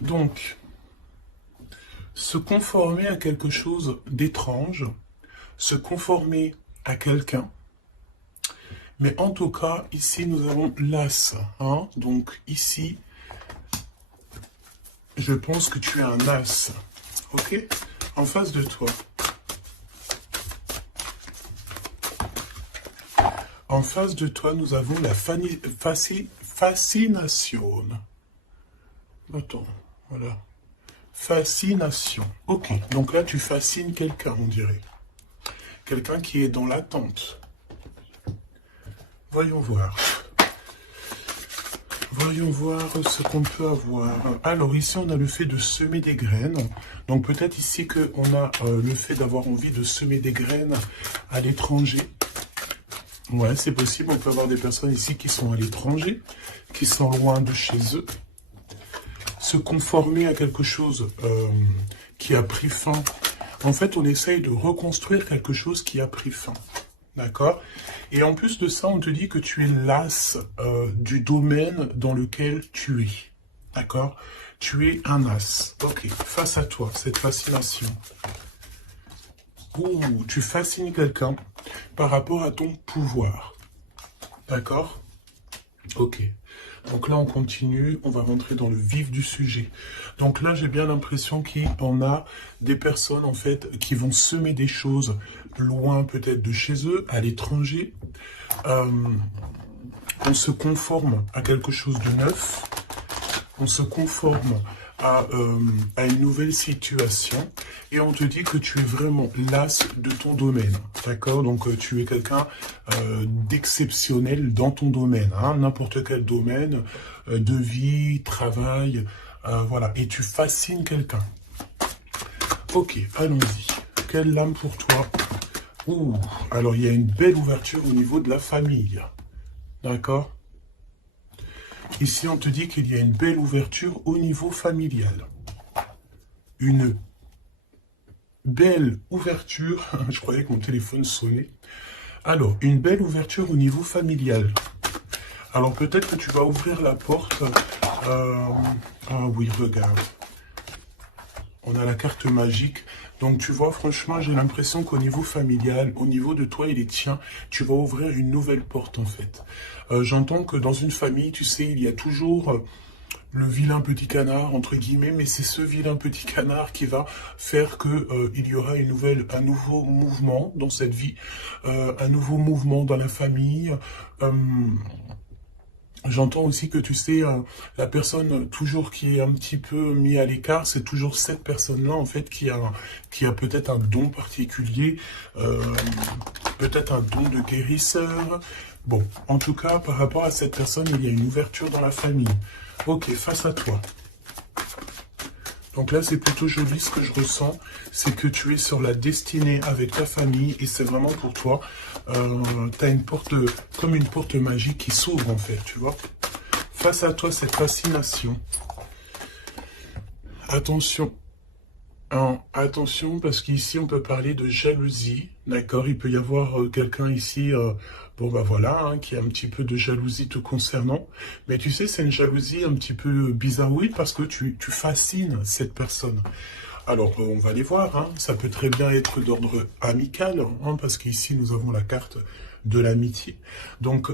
Donc, se conformer à quelque chose d'étrange, se conformer à quelqu'un. Mais en tout cas, ici, nous avons l'as. Hein? Donc, ici, je pense que tu es un as. Ok? En face de toi. En face de toi, nous avons la fascination. Attends, voilà. Fascination. Ok, donc là, tu fascines quelqu'un, on dirait. Quelqu'un qui est dans l'attente. Voyons voir. Voyons voir ce qu'on peut avoir. Alors ici, on a le fait de semer des graines. Donc peut-être ici qu'on a le fait d'avoir envie de semer des graines à l'étranger. Ouais, c'est possible. On peut avoir des personnes ici qui sont à l'étranger, qui sont loin de chez eux. Se conformer à quelque chose qui a pris fin. En fait, on essaye de reconstruire quelque chose qui a pris fin. D'accord? Et en plus de ça, on te dit que tu es l'as du domaine dans lequel tu es. D'accord? Tu es un as. Ok, face à toi, cette fascination. Ouh, tu fascines quelqu'un par rapport à ton pouvoir. D'accord? Ok. Donc là, on continue, on va rentrer dans le vif du sujet. Donc là, j'ai bien l'impression qu'on a des personnes, en fait, qui vont semer des choses loin, peut-être, de chez eux, à l'étranger. On se conforme à quelque chose de neuf. On se conforme à une nouvelle situation. Et on te dit que tu es vraiment l'as de ton domaine. D'accord? Donc, tu es quelqu'un d'exceptionnel dans ton domaine. Hein, n'importe quel domaine de vie, travail. Voilà. Et tu fascines quelqu'un. Ok, allons-y. Quelle lame pour toi? Ouh, alors il y a une belle ouverture au niveau de la famille. D'accord? Ici, on te dit qu'il y a une belle ouverture au niveau familial. Une belle ouverture. Je croyais que mon téléphone sonnait. Alors, une belle ouverture au niveau familial. Alors, peut-être que tu vas ouvrir la porte. Ah oui, regarde. On a la carte magique. Donc, tu vois, franchement, j'ai l'impression qu'au niveau familial, au niveau de toi et les tiens, tu vas ouvrir une nouvelle porte, en fait. J'entends que dans une famille, tu sais, il y a toujours le vilain petit canard, entre guillemets, mais c'est ce vilain petit canard qui va faire que il y aura un nouveau mouvement dans cette vie, un nouveau mouvement dans la famille. J'entends aussi que tu sais, la personne toujours qui est un petit peu mis à l'écart, c'est toujours cette personne-là en fait qui a peut-être un don particulier, peut-être un don de guérisseur. Bon, en tout cas, par rapport à cette personne, il y a une ouverture dans la famille. Ok, face à toi. Donc là, c'est plutôt joli ce que je ressens, c'est que tu es sur la destinée avec ta famille et c'est vraiment pour toi. Tu as une porte, comme une porte magique qui s'ouvre en fait, tu vois. Face à toi, cette fascination. Attention. Hein, attention, parce qu'ici, on peut parler de jalousie, d'accord? Il peut y avoir quelqu'un ici, bon bah voilà, hein, qui a un petit peu de jalousie te concernant. Mais tu sais, c'est une jalousie un petit peu bizarroïde parce que tu fascines cette personne. Alors, on va les voir, hein. Ça peut très bien être d'ordre amical, hein, parce qu'ici, nous avons la carte de l'amitié. Donc,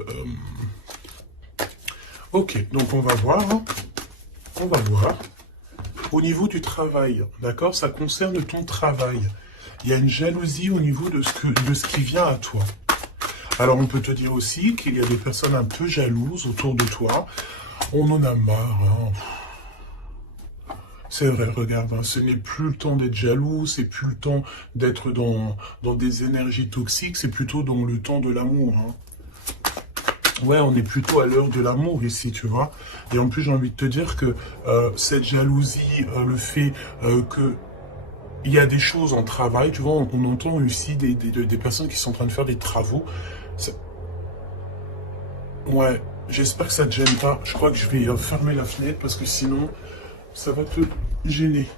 ok, donc on va voir, hein. On va voir. Au niveau du travail, d'accord, ça concerne ton travail. Il y a une jalousie au niveau de ce qui vient à toi. Alors, on peut te dire aussi qu'il y a des personnes un peu jalouses autour de toi. On en a marre, hein. C'est vrai, regarde, hein, ce n'est plus le temps d'être jaloux, c'est plus le temps d'être dans des énergies toxiques, c'est plutôt dans le temps de l'amour, hein. Ouais, on est plutôt à l'heure de l'amour ici, tu vois. Et en plus, j'ai envie de te dire que cette jalousie, le fait que il y a des choses en travail, tu vois, on entend aussi des personnes qui sont en train de faire des travaux. Ouais, j'espère que ça te gêne pas. Je crois que je vais fermer la fenêtre parce que sinon, ça va te gêner.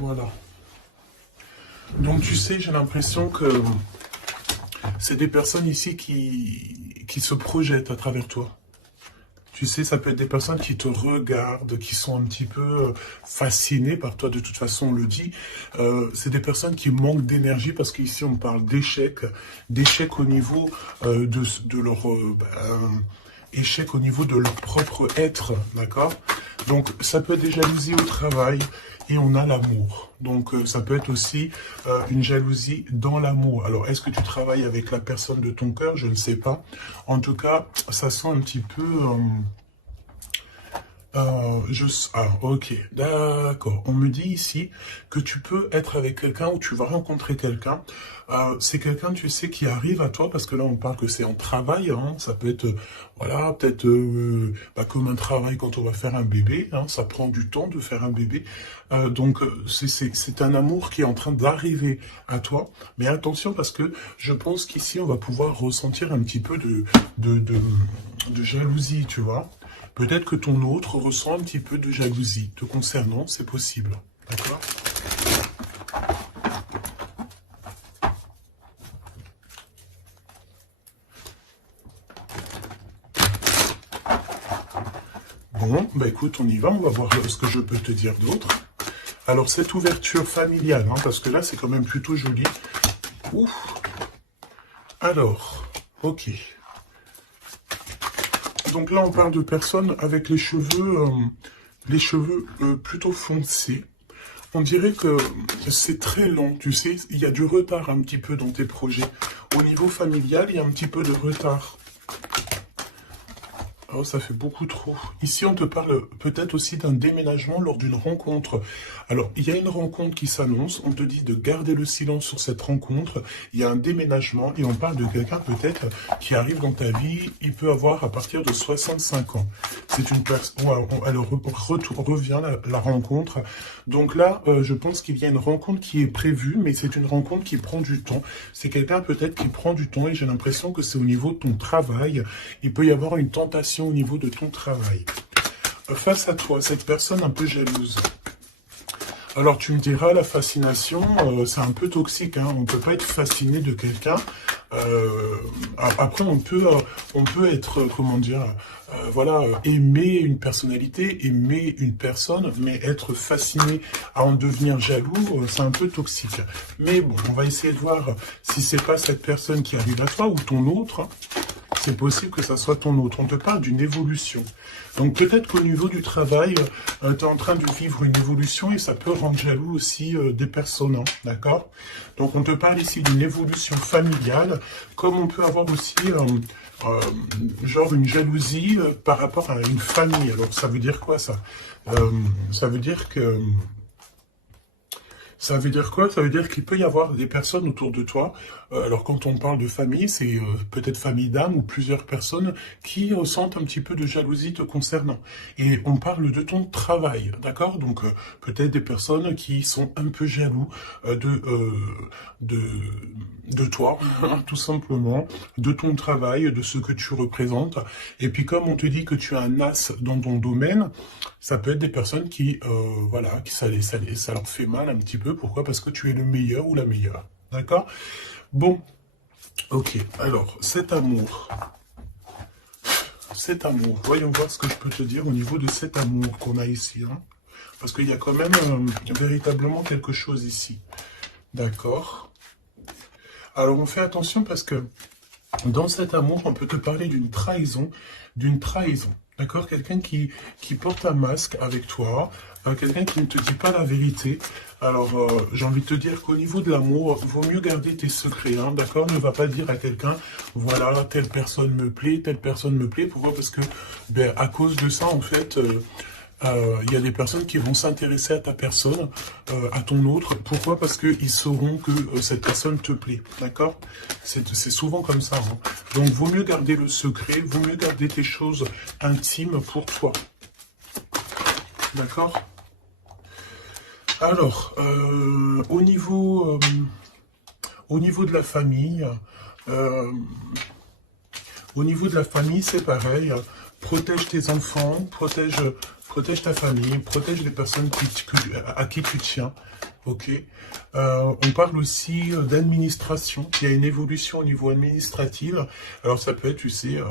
Voilà. Donc, tu sais, j'ai l'impression que c'est des personnes ici qui se projettent à travers toi. Tu sais, ça peut être des personnes qui te regardent, qui sont un petit peu fascinées par toi, de toute façon, on le dit. C'est des personnes qui manquent d'énergie parce qu'ici, on parle d'échec au niveau de leur... échec au niveau de leur propre être, d'accord? Donc, ça peut être des jalousies au travail et on a l'amour. Donc, ça peut être aussi une jalousie dans l'amour. Alors, est-ce que tu travailles avec la personne de ton cœur? Je ne sais pas. En tout cas, ça sent un petit peu... ok, d'accord. On me dit ici que tu peux être avec quelqu'un ou tu vas rencontrer quelqu'un. C'est quelqu'un, tu sais, qui arrive à toi parce que là, on parle que c'est en travail. Hein, ça peut être, voilà, peut-être comme un travail quand on va faire un bébé. Hein, ça prend du temps de faire un bébé. Donc, c'est un amour qui est en train d'arriver à toi. Mais attention parce que je pense qu'ici, on va pouvoir ressentir un petit peu de jalousie, tu vois. Peut-être que ton autre ressent un petit peu de jalousie te concernant, c'est possible. D'accord? Bon, bah écoute, on y va, on va voir ce que je peux te dire d'autre. Alors, cette ouverture familiale, hein, parce que là, c'est quand même plutôt joli. Ouf. Alors, ok. Donc là, on parle de personnes avec les cheveux plutôt foncés. On dirait que c'est très lent, tu sais. Il y a du retard un petit peu dans tes projets. Au niveau familial, il y a un petit peu de retard. Oh, ça fait beaucoup trop. Ici, on te parle peut-être aussi d'un déménagement lors d'une rencontre. Alors, il y a une rencontre qui s'annonce. On te dit de garder le silence sur cette rencontre. Il y a un déménagement et on parle de quelqu'un peut-être qui arrive dans ta vie. Il peut avoir à partir de 65 ans. C'est une personne... Elle revient, la rencontre. Donc là, je pense qu'il y a une rencontre qui est prévue, mais c'est une rencontre qui prend du temps. C'est quelqu'un peut-être qui prend du temps et j'ai l'impression que c'est au niveau de ton travail. Il peut y avoir une tentation au niveau de ton travail. Face à toi, cette personne un peu jalouse. Alors tu me diras, la fascination, c'est un peu toxique. Hein. On ne peut pas être fasciné de quelqu'un. Après, on peut être, comment dire, voilà, aimer une personnalité, aimer une personne, mais être fasciné à en devenir jaloux, c'est un peu toxique. Mais bon, on va essayer de voir si c'est pas cette personne qui arrive à toi ou ton autre. Hein. C'est possible que ça soit ton autre. On te parle d'une évolution. Donc peut-être qu'au niveau du travail, tu es en train de vivre une évolution et ça peut rendre jaloux aussi des personnes, hein, d'accord? Donc on te parle ici d'une évolution familiale, comme on peut avoir aussi genre une jalousie par rapport à une famille. Alors ça veut dire quoi ça? Ça veut dire que... Ça veut dire quoi? Ça veut dire qu'il peut y avoir des personnes autour de toi. Alors quand on parle de famille, c'est peut-être famille d'âme ou plusieurs personnes qui ressentent un petit peu de jalousie te concernant. Et on parle de ton travail, d'accord? Donc peut-être des personnes qui sont un peu jaloux de toi, tout simplement, de ton travail, de ce que tu représentes. Et puis comme on te dit que tu es un as dans ton domaine, ça peut être des personnes qui, voilà, qui ça leur fait mal un petit peu. Pourquoi? Parce que tu es le meilleur ou la meilleure. D'accord? Bon, ok. Alors, cet amour, voyons voir ce que je peux te dire au niveau de cet amour qu'on a ici. Hein, parce qu'il y a quand même véritablement quelque chose ici. D'accord? Alors, on fait attention parce que dans cet amour, on peut te parler d'une trahison, d'accord? Quelqu'un qui porte un masque avec toi, quelqu'un qui ne te dit pas la vérité. Alors, j'ai envie de te dire qu'au niveau de l'amour, il vaut mieux garder tes secrets, hein, d'accord? Ne va pas dire à quelqu'un, voilà, telle personne me plaît, telle personne me plaît. Pourquoi? Parce que, ben, à cause de ça, en fait... il y a des personnes qui vont s'intéresser à ta personne, à ton autre. Pourquoi? Parce qu'ils sauront que cette personne te plaît. D'accord? C'est souvent comme ça. Hein. Donc, vaut mieux garder le secret, vaut mieux garder tes choses intimes pour toi. D'accord? Alors, au niveau de la famille, c'est pareil. Protège tes enfants, protège ta famille, protège les personnes à qui tu tiens. Ok. On parle aussi d'administration. Il y a une évolution au niveau administratif. Alors ça peut être, tu sais,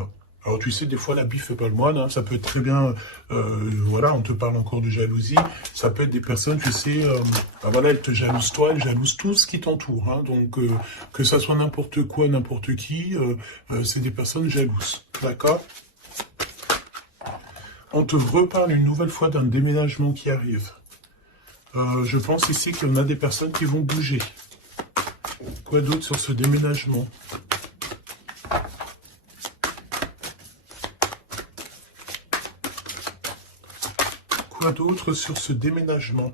Alors tu sais, des fois l'habit fait pas le moine, hein. Ça peut être très bien, voilà, on te parle encore de jalousie, ça peut être des personnes, tu sais, bah voilà, elles te jalousent toi, elles jalousent tout ce qui t'entoure, hein. Donc que ça soit n'importe quoi, n'importe qui, c'est des personnes jalouses, d'accord? On te reparle une nouvelle fois d'un déménagement qui arrive. Je pense ici qu'il y en a des personnes qui vont bouger. Quoi d'autre sur ce déménagement? Quoi d'autre sur ce déménagement?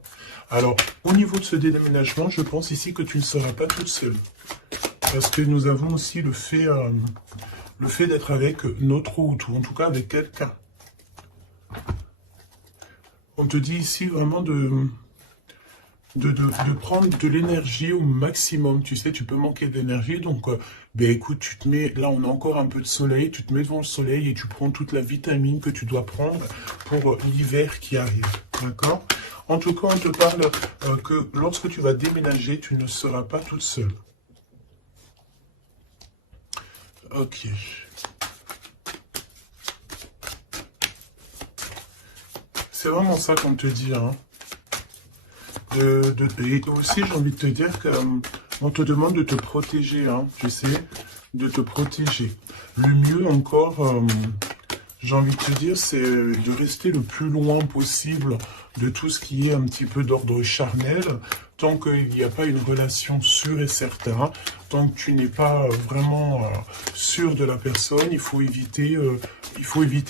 Alors, au niveau de ce déménagement, je pense ici que tu ne seras pas toute seule. Parce que nous avons aussi le fait d'être avec notre hôte, ou en tout cas avec quelqu'un. On te dit ici vraiment de prendre de l'énergie au maximum. Tu sais, tu peux manquer d'énergie, donc ben écoute, tu te mets, là on a encore un peu de soleil, tu te mets devant le soleil et tu prends toute la vitamine que tu dois prendre pour l'hiver qui arrive, d'accord? En tout cas, on te parle que lorsque tu vas déménager, tu ne seras pas toute seule. Ok. C'est vraiment ça qu'on te dit, hein. Et aussi, j'ai envie de te dire qu'on te demande de te protéger, hein, tu sais, de te protéger. Le mieux encore, j'ai envie de te dire, c'est de rester le plus loin possible de tout ce qui est un petit peu d'ordre charnel, tant qu'il n'y a pas une relation sûre et certaine, tant que tu n'es pas vraiment sûr de la personne, il faut éviter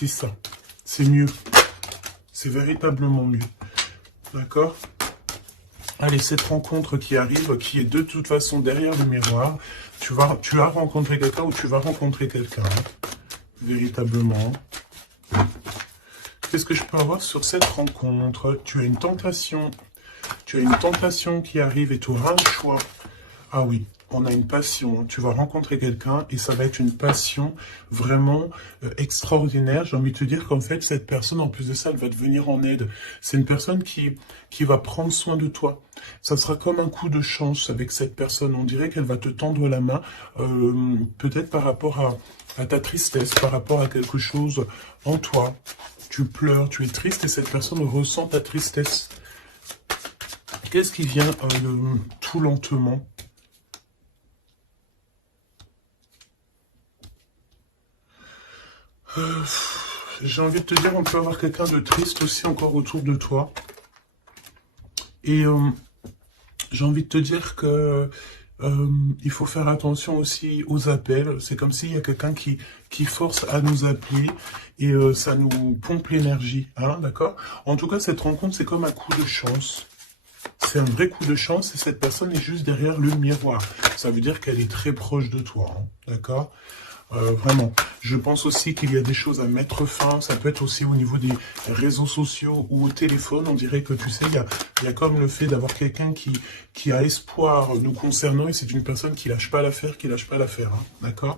ça. C'est mieux. C'est véritablement mieux. D'accord ? Allez, cette rencontre qui arrive, qui est de toute façon derrière le miroir, tu as rencontré quelqu'un ou tu vas rencontrer quelqu'un, hein, véritablement. Qu'est-ce que je peux avoir sur cette rencontre? Tu as une tentation qui arrive et tu auras un choix. Ah oui, on a une passion. Tu vas rencontrer quelqu'un et ça va être une passion vraiment extraordinaire. J'ai envie de te dire qu'en fait, cette personne, en plus de ça, elle va te venir en aide. C'est une personne qui va prendre soin de toi. Ça sera comme un coup de chance avec cette personne. On dirait qu'elle va te tendre la main, peut-être par rapport à ta tristesse, par rapport à quelque chose en toi. Tu pleures, tu es triste et cette personne ressent ta tristesse. Qu'est-ce qui vient tout lentement? J'ai envie de te dire, on peut avoir quelqu'un de triste aussi encore autour de toi. Et j'ai envie de te dire que il faut faire attention aussi aux appels. C'est comme s'il y a quelqu'un qui force à nous appeler et ça nous pompe l'énergie, hein, d'accord? En tout cas, cette rencontre, c'est comme un coup de chance. C'est un vrai coup de chance et cette personne est juste derrière le miroir. Ça veut dire qu'elle est très proche de toi, hein, d'accord? Vraiment. Je pense aussi qu'il y a des choses à mettre fin. Ça peut être aussi au niveau des réseaux sociaux ou au téléphone. On dirait que, tu sais, il y a comme le fait d'avoir quelqu'un qui a espoir nous concernant et c'est une personne qui lâche pas l'affaire, hein, d'accord?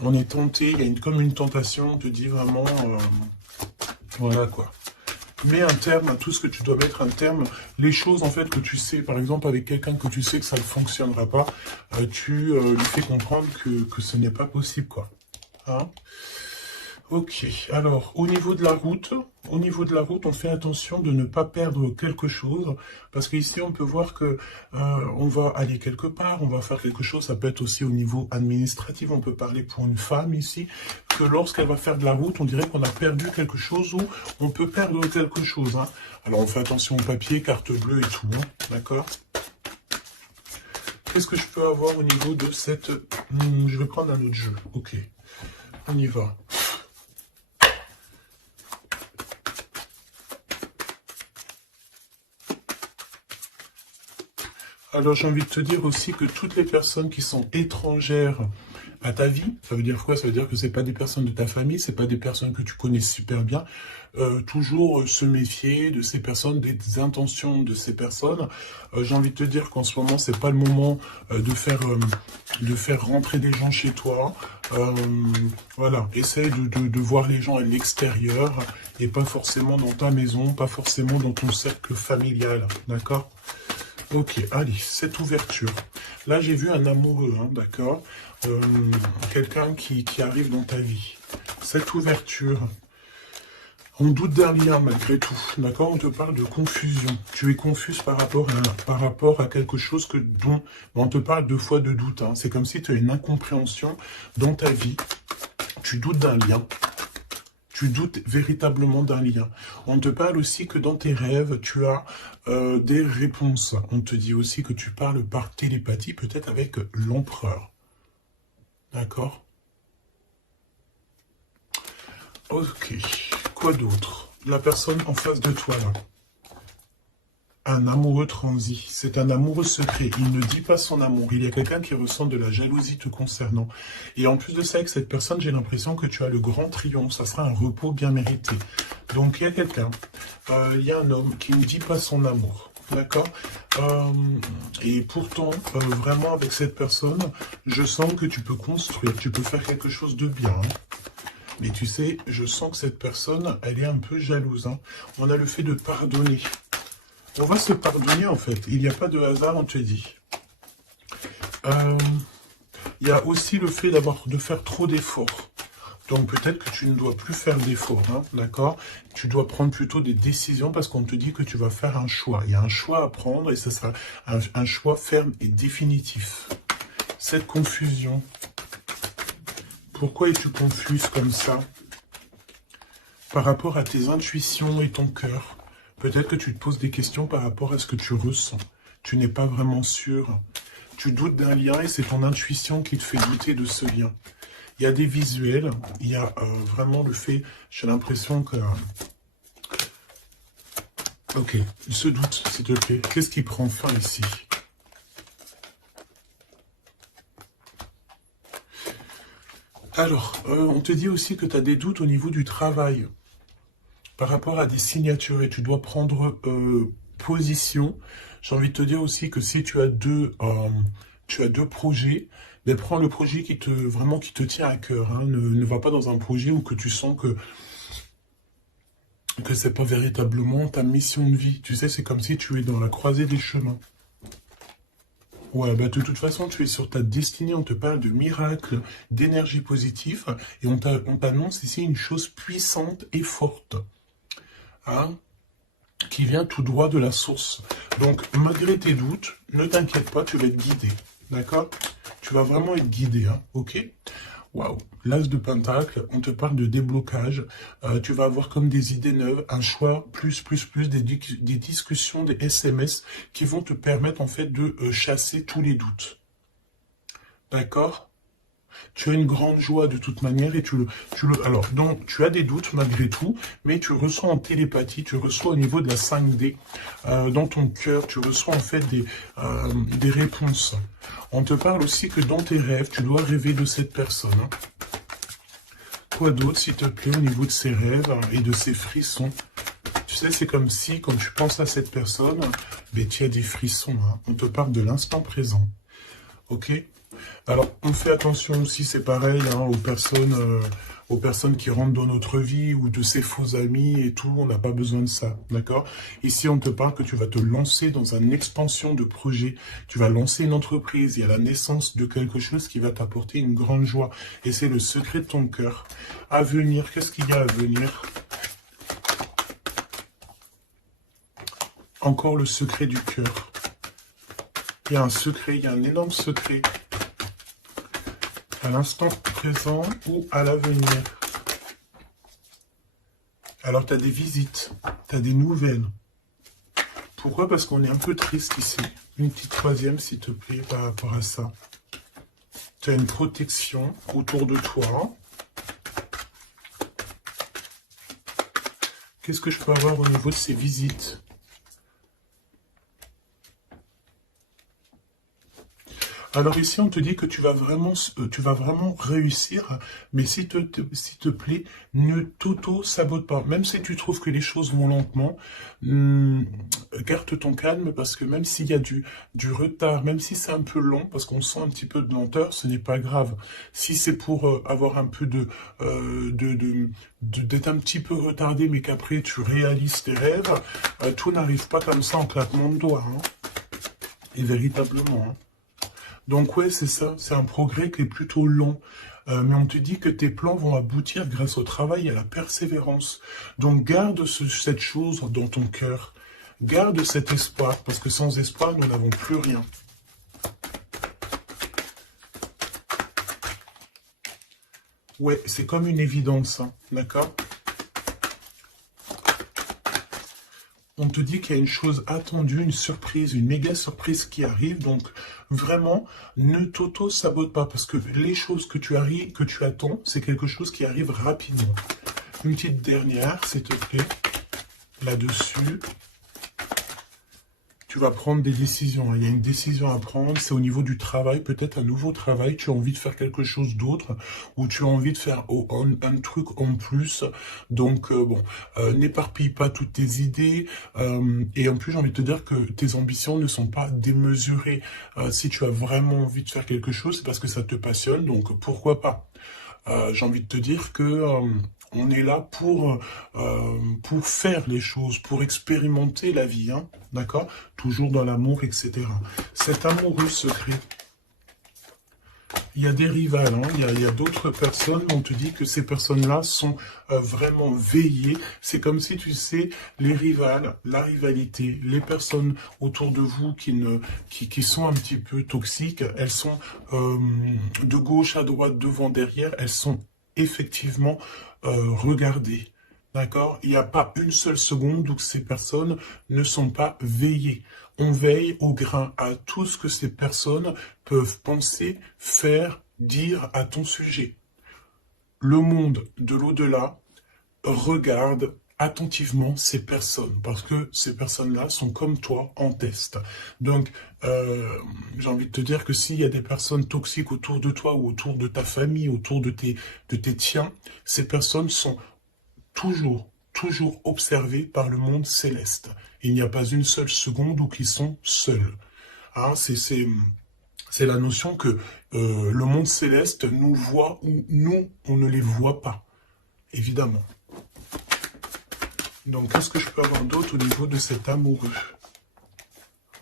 On est tenté, il y a comme une tentation, on te dit vraiment, voilà quoi. Mets un terme à tout ce que tu dois mettre un terme. Les choses, en fait, que tu sais, par exemple, avec quelqu'un que tu sais que ça ne fonctionnera pas, tu lui fais comprendre que ce n'est pas possible, quoi. Hein? Ok, alors, au niveau de la route, on fait attention de ne pas perdre quelque chose, parce qu'ici, on peut voir que on va aller quelque part, on va faire quelque chose, ça peut être aussi au niveau administratif, on peut parler pour une femme ici, que lorsqu'elle va faire de la route, on dirait qu'on a perdu quelque chose ou on peut perdre quelque chose. Hein. Alors, on fait attention au papier, carte bleue et tout, hein, d'accord? Qu'est-ce que je peux avoir au niveau de cette... je vais prendre un autre jeu, ok, on y va. Alors j'ai envie de te dire aussi que toutes les personnes qui sont étrangères à ta vie, ça veut dire quoi? Ça veut dire que c'est pas des personnes de ta famille, c'est pas des personnes que tu connais super bien. Toujours se méfier de ces personnes, des intentions de ces personnes. J'ai envie de te dire qu'en ce moment, c'est pas le moment de faire rentrer des gens chez toi. Voilà, essaye de voir les gens à l'extérieur et pas forcément dans ta maison, pas forcément dans ton cercle familial, d'accord? Ok, allez, cette ouverture. Là, j'ai vu un amoureux, hein, d'accord? Quelqu'un qui arrive dans ta vie. Cette ouverture, on doute d'un lien malgré tout, d'accord? On te parle de confusion. Tu es confuse par rapport à quelque chose dont on te parle deux fois de doute. Hein. C'est comme si tu as une incompréhension dans ta vie. Tu doutes d'un lien. Tu doutes véritablement d'un lien. On te parle aussi que dans tes rêves, tu as des réponses. On te dit aussi que tu parles par télépathie, peut-être avec l'empereur. D'accord? Ok. Quoi d'autre? La personne en face de toi, là. Un amoureux transi. C'est un amoureux secret. Il ne dit pas son amour. Il y a quelqu'un qui ressent de la jalousie te concernant. Et en plus de ça, avec cette personne, j'ai l'impression que tu as le grand triomphe. Ça sera un repos bien mérité. Donc, il y a quelqu'un. Il y a un homme qui ne dit pas son amour. D'accord? Et pourtant, vraiment, avec cette personne, je sens que tu peux construire. Tu peux faire quelque chose de bien. Hein. Mais tu sais, je sens que cette personne, elle est un peu jalouse. Hein. On a le fait de pardonner. On va se pardonner, en fait. Il n'y a pas de hasard, on te dit. Il y a aussi le fait de faire trop d'efforts. Donc, peut-être que tu ne dois plus faire d'efforts, hein, d'accord? Tu dois prendre plutôt des décisions parce qu'on te dit que tu vas faire un choix. Il y a un choix à prendre et ce sera un choix ferme et définitif. Cette confusion... Pourquoi es-tu confuse comme ça? Par rapport à tes intuitions et ton cœur. Peut-être que tu te poses des questions par rapport à ce que tu ressens. Tu n'es pas vraiment sûr. Tu doutes d'un lien et c'est ton intuition qui te fait douter de ce lien. Il y a des visuels. Il y a vraiment le fait... J'ai l'impression que... Ok, ce doute, s'il te plaît. Qu'est-ce qui prend fin ici? Alors, on te dit aussi que tu as des doutes au niveau du travail par rapport à des signatures et tu dois prendre position. J'ai envie de te dire aussi que si tu as deux projets, ben prends le projet qui te tient à cœur. Hein. Ne va pas dans un projet où que tu sens que c'est pas véritablement ta mission de vie. Tu sais, c'est comme si tu es dans la croisée des chemins. Ouais, bah de toute façon, tu es sur ta destinée, on te parle de miracles, d'énergie positive, et on t'annonce ici une chose puissante et forte, hein, qui vient tout droit de la source. Donc, malgré tes doutes, ne t'inquiète pas, tu vas être guidé, d'accord? Tu vas vraiment être guidé, hein, ok? Waouh, l'as de pentacle, on te parle de déblocage, tu vas avoir comme des idées neuves, un choix, plus, des discussions, des SMS qui vont te permettre en fait de chasser tous les doutes. D'accord? Tu as une grande joie de toute manière et alors, donc, tu as des doutes malgré tout, mais tu ressens en télépathie, tu reçois au niveau de la 5D, dans ton cœur, tu reçois en fait des réponses. On te parle aussi que dans tes rêves, tu dois rêver de cette personne. Hein. Quoi d'autre, s'il te plaît, au niveau de ces rêves et de ces frissons? Tu sais, c'est comme si, quand tu penses à cette personne, ben, tu as des frissons. Hein. On te parle de l'instant présent. Ok? Alors, on fait attention aussi, c'est pareil, hein, aux personnes qui rentrent dans notre vie ou de ces faux amis et tout, on n'a pas besoin de ça, d'accord? Ici, on te parle que tu vas te lancer dans une expansion de projet, tu vas lancer une entreprise, il y a la naissance de quelque chose qui va t'apporter une grande joie. Et c'est le secret de ton cœur. À venir, qu'est-ce qu'il y a à venir? Encore le secret du cœur. Il y a un secret, il y a un énorme secret. À l'instant présent ou à l'avenir. Alors, tu as des visites, tu as des nouvelles. Pourquoi? Parce qu'on est un peu triste ici. Une petite troisième, s'il te plaît, par rapport à ça. Tu as une protection autour de toi. Qu'est-ce que je peux avoir au niveau de ces visites? Alors ici, on te dit que tu vas vraiment réussir, mais s'il te plaît, ne t'auto-sabote pas. Même si tu trouves que les choses vont lentement, garde ton calme, parce que même s'il y a du retard, même si c'est un peu long, parce qu'on sent un petit peu de lenteur, ce n'est pas grave. Si c'est pour avoir un peu d'être un petit peu retardé, mais qu'après tu réalises tes rêves, tout n'arrive pas comme ça en claquement de doigts. Hein. Et véritablement, hein. Donc ouais, c'est ça, c'est un progrès qui est plutôt lent. Mais on te dit que tes plans vont aboutir grâce au travail et à la persévérance. Donc garde cette chose dans ton cœur. Garde cet espoir, parce que sans espoir, nous n'avons plus rien. Ouais, c'est comme une évidence, hein, d'accord? On te dit qu'il y a une chose attendue, une surprise, une méga surprise qui arrive. Donc, vraiment, ne t'auto-sabote pas, parce que les choses que tu attends, c'est quelque chose qui arrive rapidement. Une petite dernière, s'il te plaît, là-dessus. Tu vas prendre des décisions. Il y a une décision à prendre, c'est au niveau du travail, peut-être un nouveau travail, tu as envie de faire quelque chose d'autre, ou tu as envie de faire un truc en plus. Donc, n'éparpille pas toutes tes idées. Et en plus, j'ai envie de te dire que tes ambitions ne sont pas démesurées. Si tu as vraiment envie de faire quelque chose, c'est parce que ça te passionne, donc pourquoi pas. J'ai envie de te dire que on est là pour faire les choses, pour expérimenter la vie, hein, d'accord? Toujours dans l'amour, etc. Cet amoureux secret, il y a des rivales, hein, il y a d'autres personnes, on te dit que ces personnes-là sont vraiment veillées. C'est comme si, tu sais, les rivales, la rivalité, les personnes autour de vous qui sont un petit peu toxiques, elles sont de gauche à droite, devant, derrière, elles sont effectivement regardées. D'accord? Il n'y a pas une seule seconde où ces personnes ne sont pas veillées. On veille au grain à tout ce que ces personnes peuvent penser, faire, dire à ton sujet. Le monde de l'au-delà regarde attentivement ces personnes, parce que ces personnes-là sont comme toi en test. Donc, j'ai envie de te dire que s'il y a des personnes toxiques autour de toi ou autour de ta famille, autour de tes tiens, ces personnes sont toujours observés par le monde céleste. Il n'y a pas une seule seconde où ils sont seuls. Hein, c'est la notion que le monde céleste nous voit ou nous, on ne les voit pas, évidemment. Donc, qu'est-ce que je peux avoir d'autre au niveau de cet amoureux?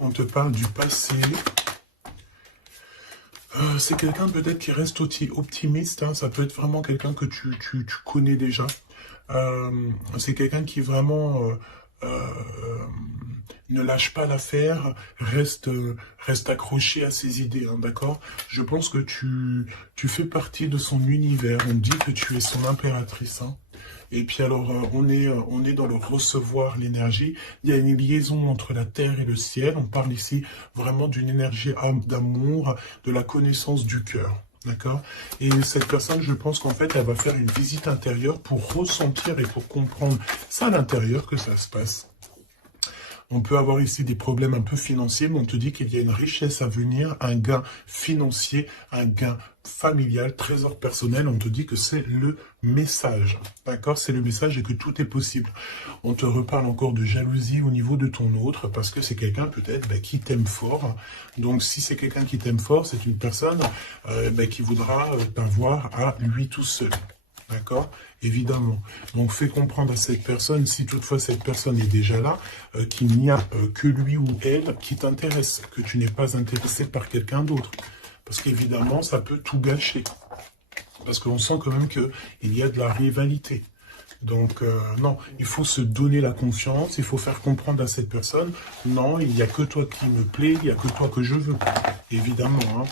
On te parle du passé. C'est quelqu'un peut-être qui reste optimiste. Hein, ça peut être vraiment quelqu'un que tu connais déjà. C'est quelqu'un qui vraiment ne lâche pas l'affaire, reste accroché à ses idées, hein, d'accord? Je pense que tu fais partie de son univers. On dit que tu es son impératrice, hein. Et puis alors, on est dans le recevoir l'énergie. Il y a une liaison entre la terre et le ciel. On parle ici vraiment d'une énergie d'amour, de la connaissance du cœur. D'accord? Et cette personne, je pense qu'en fait, elle va faire une visite intérieure pour ressentir et pour comprendre ça à l'intérieur que ça se passe. On peut avoir ici des problèmes un peu financiers, mais on te dit qu'il y a une richesse à venir, un gain financier, un gain familial, trésor personnel. On te dit que c'est le message. D'accord? C'est le message et que tout est possible. On te reparle encore de jalousie au niveau de ton autre, parce que c'est quelqu'un peut-être qui t'aime fort. Donc si c'est quelqu'un qui t'aime fort, c'est une personne qui voudra t'avoir à lui tout seul. D'accord? Évidemment. Donc, fais comprendre à cette personne, si toutefois cette personne est déjà là, qu'il n'y a que lui ou elle qui t'intéresse, que tu n'es pas intéressé par quelqu'un d'autre. Parce qu'évidemment, ça peut tout gâcher. Parce qu'on sent quand même qu'il y a de la rivalité. Donc, non, il faut se donner la confiance, il faut faire comprendre à cette personne, non, il n'y a que toi qui me plaît, il n'y a que toi que je veux. Évidemment, hein.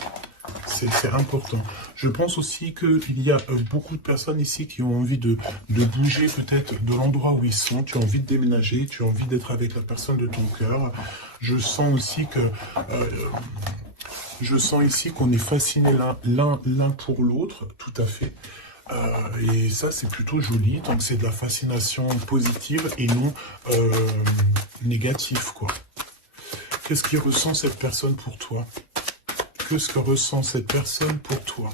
C'est important. Je pense aussi qu'il y a beaucoup de personnes ici qui ont envie de bouger peut-être de l'endroit où ils sont. Tu as envie de déménager, tu as envie d'être avec la personne de ton cœur. Je sens aussi que... je sens ici qu'on est fascinés l'un pour l'autre, tout à fait. Et ça, c'est plutôt joli. Donc, c'est de la fascination positive et non négative, quoi. Qu'est-ce qui ressent cette personne pour toi ? Qu'est-ce que ressent cette personne pour toi?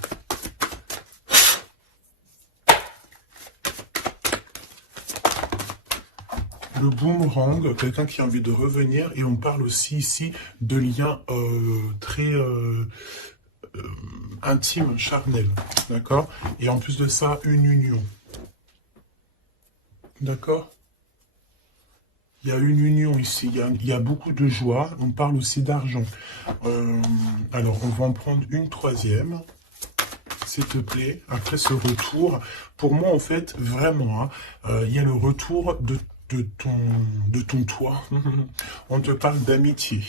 Le boomerang, quelqu'un qui a envie de revenir, et on parle aussi ici de liens très intimes, charnels, d'accord? Et en plus de ça, une union, d'accord? Il y a une union ici, il y a beaucoup de joie. On parle aussi d'argent. Alors, on va en prendre une troisième, s'il te plaît. Après ce retour, pour moi, en fait, vraiment, hein, il y a le retour de ton toi. On te parle d'amitié.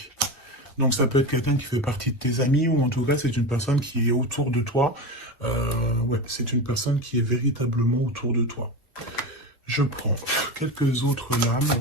Donc, ça peut être quelqu'un qui fait partie de tes amis, ou en tout cas, c'est une personne qui est autour de toi. Ouais, c'est une personne qui est véritablement autour de toi. Je prends quelques autres lames.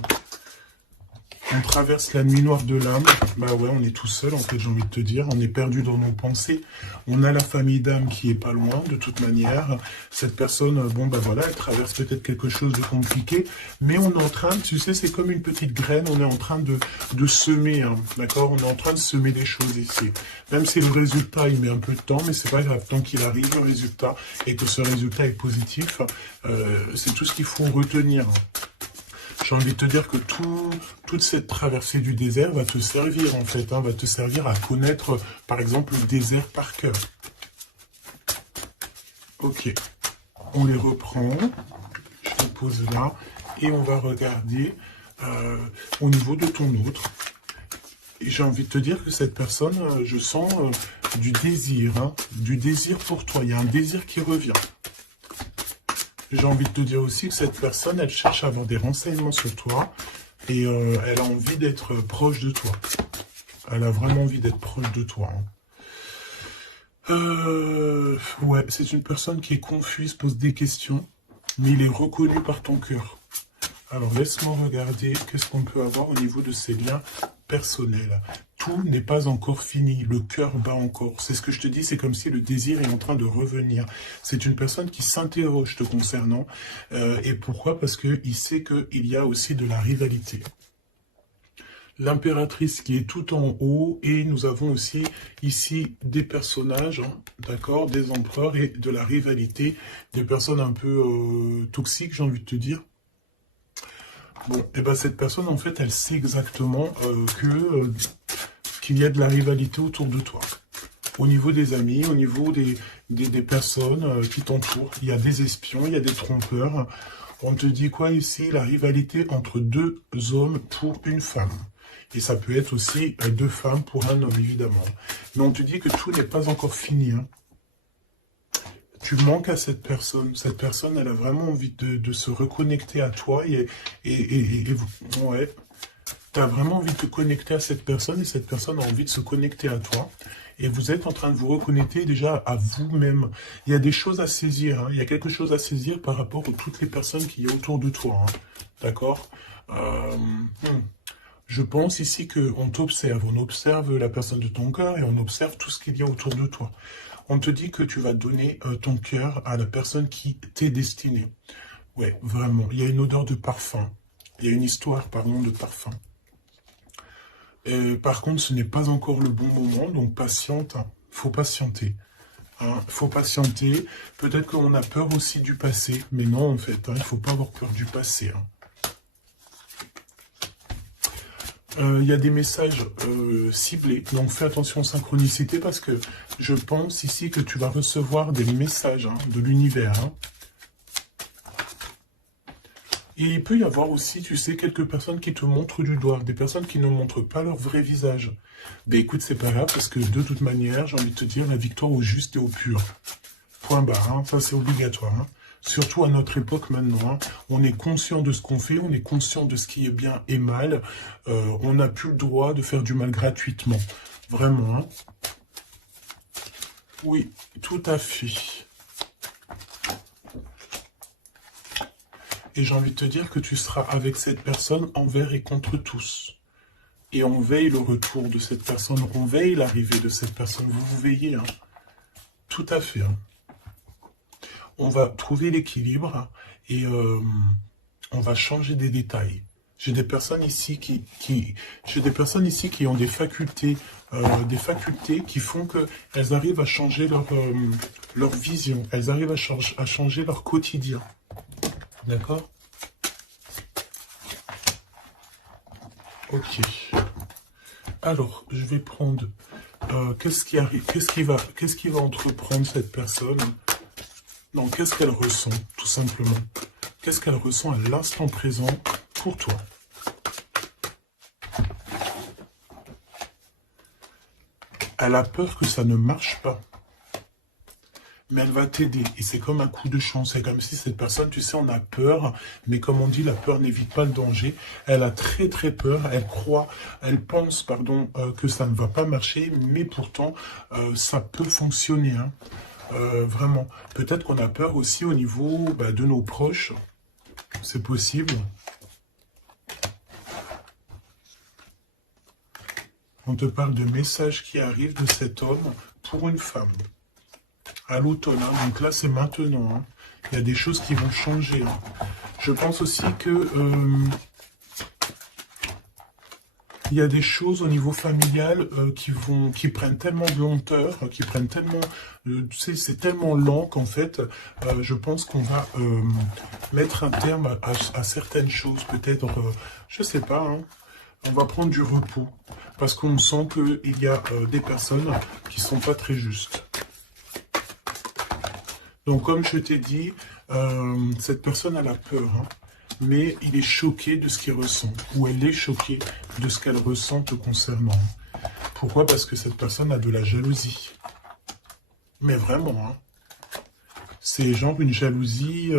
On traverse la nuit noire de l'âme. Bah ouais, on est tout seul, en fait, j'ai envie de te dire. On est perdu dans nos pensées. On a la famille d'âme qui est pas loin, de toute manière. Cette personne, bon, bah voilà, elle traverse peut-être quelque chose de compliqué. Mais on est en train, tu sais, c'est comme une petite graine. On est en train de semer, hein, d'accord? On est en train de semer des choses ici. Même si le résultat, il met un peu de temps, mais c'est pas grave. Tant qu'il arrive, le résultat, et que ce résultat est positif, c'est tout ce qu'il faut retenir. J'ai envie de te dire que toute cette traversée du désert va te servir, en fait, hein, va te servir à connaître, par exemple, le désert par cœur. Ok, on les reprend, je les pose là, et on va regarder au niveau de ton autre. Et j'ai envie de te dire que cette personne, je sens du désir pour toi. Il y a un désir qui revient. J'ai envie de te dire aussi que cette personne, elle cherche à avoir des renseignements sur toi et elle a envie d'être proche de toi. Elle a vraiment envie d'être proche de toi. Ouais, c'est une personne qui est confuse, pose des questions, mais il est reconnu par ton cœur. Alors, laisse-moi regarder qu'est-ce qu'on peut avoir au niveau de ces liens personnels. Tout n'est pas encore fini, le cœur bat encore. C'est ce que je te dis, c'est comme si le désir est en train de revenir. C'est une personne qui s'interroge te concernant. Et pourquoi? Parce qu'il sait qu'il y a aussi de la rivalité. L'impératrice qui est tout en haut, et nous avons aussi ici des personnages, hein, d'accord, des empereurs et de la rivalité, des personnes un peu toxiques, j'ai envie de te dire. Bon, et ben cette personne, en fait, elle sait exactement qu'il y a de la rivalité autour de toi. Au niveau des amis, au niveau des personnes qui t'entourent, il y a des espions, il y a des trompeurs. On te dit quoi ici? La rivalité entre deux hommes pour une femme. Et ça peut être aussi deux femmes pour un homme, évidemment. Mais on te dit que tout n'est pas encore fini, hein. Tu manques à cette personne. Cette personne, elle a vraiment envie de se reconnecter à toi. Ouais, tu as vraiment envie de te connecter à cette personne et cette personne a envie de se connecter à toi. Et vous êtes en train de vous reconnecter déjà à vous-même. Il y a des choses à saisir. Hein. Il y a quelque chose à saisir par rapport à toutes les personnes qui y a autour de toi. Hein. D'accord? Je pense ici qu'on t'observe. On observe la personne de ton cœur et on observe tout ce qu'il y a autour de toi. On te dit que tu vas donner ton cœur à la personne qui t'est destinée. Ouais, vraiment. Il y a une odeur de parfum. Il y a une histoire, pardon, de parfum. Par contre, ce n'est pas encore le bon moment, donc patiente. Hein. Faut patienter. Hein. Faut patienter. Peut-être qu'on a peur aussi du passé, mais non, en fait. Hein, il ne faut pas avoir peur du passé. Hein. Il y a des messages ciblés, donc fais attention aux synchronicités parce que je pense ici que tu vas recevoir des messages hein, de l'univers. Hein. Et il peut y avoir aussi, tu sais, quelques personnes qui te montrent du doigt, des personnes qui ne montrent pas leur vrai visage. Ben écoute, c'est pas grave parce que de toute manière, j'ai envie de te dire, la victoire au juste et au pur. Point barre, hein, ça c'est obligatoire. Hein. Surtout à notre époque maintenant, hein, on est conscient de ce qu'on fait, on est conscient de ce qui est bien et mal. On n'a plus le droit de faire du mal gratuitement. Vraiment. Hein. Oui, tout à fait. Et j'ai envie de te dire que tu seras avec cette personne envers et contre tous. Et on veille le retour de cette personne, on veille l'arrivée de cette personne. Vous veillez. Hein. Tout à fait. Hein. On va trouver l'équilibre et on va changer des détails. J'ai des personnes ici qui ont des facultés qui font qu'elles arrivent à changer leur vision, elles arrivent à changer leur quotidien. D'accord? Ok. Alors, je vais prendre qu'est-ce qui arrive, qu'est-ce qui va entreprendre cette personne? Non, qu'est-ce qu'elle ressent, tout simplement? Qu'est-ce qu'elle ressent à l'instant présent pour toi? Elle a peur que ça ne marche pas. Mais elle va t'aider. Et c'est comme un coup de chance. C'est comme si cette personne, tu sais, on a peur. Mais comme on dit, la peur n'évite pas le danger. Elle a très très peur. Elle pense, pardon, que ça ne va pas marcher. Mais pourtant, ça peut fonctionner. Hein. Vraiment. Peut-être qu'on a peur aussi au niveau de nos proches. C'est possible. On te parle de messages qui arrivent de cet homme pour une femme. À l'automne, hein. Donc là c'est maintenant. Hein. Il y a des choses qui vont changer. Hein. Je pense aussi que il y a des choses au niveau familial qui prennent tellement de lenteur, qui prennent tellement, tu sais, c'est tellement lent qu'en fait, je pense qu'on va mettre un terme à certaines choses. Peut-être, je sais pas. Hein. On va prendre du repos parce qu'on sent qu'il y a des personnes qui sont pas très justes. Donc, comme je t'ai dit, cette personne a la peur, hein, mais il est choqué de ce qu'il ressent, ou elle est choquée de ce qu'elle ressent te concernant. Pourquoi? Parce que cette personne a de la jalousie. Mais vraiment, hein, c'est genre une jalousie...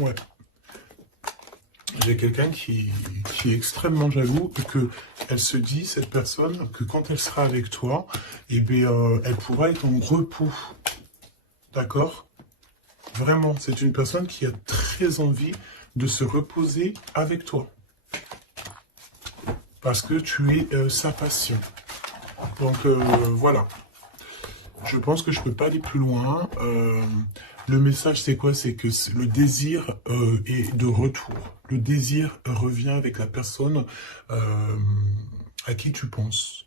Ouais. J'ai quelqu'un qui est extrêmement jaloux et que elle se dit, cette personne, que quand elle sera avec toi, eh bien, elle pourra être en repos. D'accord? Vraiment, c'est une personne qui a très envie de se reposer avec toi. Parce que tu es sa passion. Donc, voilà. Je pense que je ne peux pas aller plus loin. Le message, c'est quoi? C'est que le désir est de retour. Le désir revient avec la personne à qui tu penses.